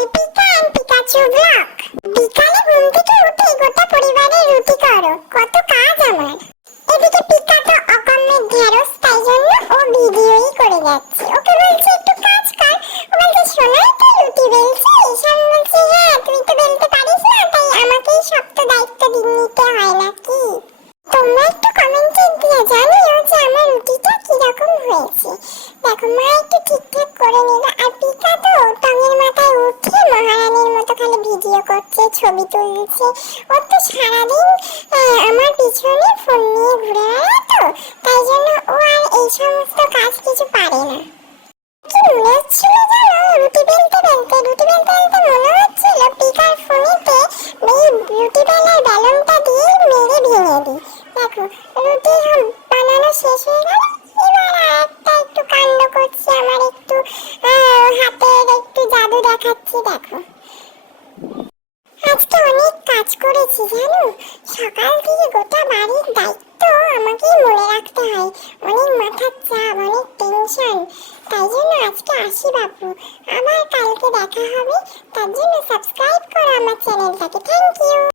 Little Pika and Pikachu vlog বিকালে ঘুম থেকে উঠে গোটা পরিবারের রুটি করো। কত কাজ আমার। এদিকে পিকা তো অকম্মের ঢেঁড়স তাই জন্য ও ভিডিওই করে যাচ্ছে। ওকে বলছে, একটু কাজ কর। ও বলছে, শোনাই তো রুটি বেলছে। আমি বলছি হ্যাঁ তুই তো বেলতে পারিস না, তাই আমাকেই সব তো দায়িত্ব দিয়ে নিতে হয় নাকি? তোমরা একটু কমেন্টে দিয়ে জানিও যে আমার রুটিটা কীরকম হয়েছে। দেখো, মা একটু ঠিকঠাক করে নিল, আর পিকা করছে, ছবি তুলছে। ও তো সারাদিন আমার পিছনে ফোন নিয়ে ঘুরে বেড়ায় তো। তাই জন্য ও আর এই সমস্ত কাজ কিছু পারে না। মনে দিয়ে বানানো শেষ একটু আমার একটু দেখো আজকে অনেক কাজ করেছি জানো? সকাল থেকে গোটা বাড়ির দায়িত্ব আমাকেই মনে রাখতে হয়। অনেক মাথার চাপ, অনেক টেনশন তাই জন্য আজকে আসি বাপু। আবার কালকে দেখা হবে। তার জন্য সাবস্ক্রাইব করো আমার চ্যানেলটাকে থ্যাংক ইউ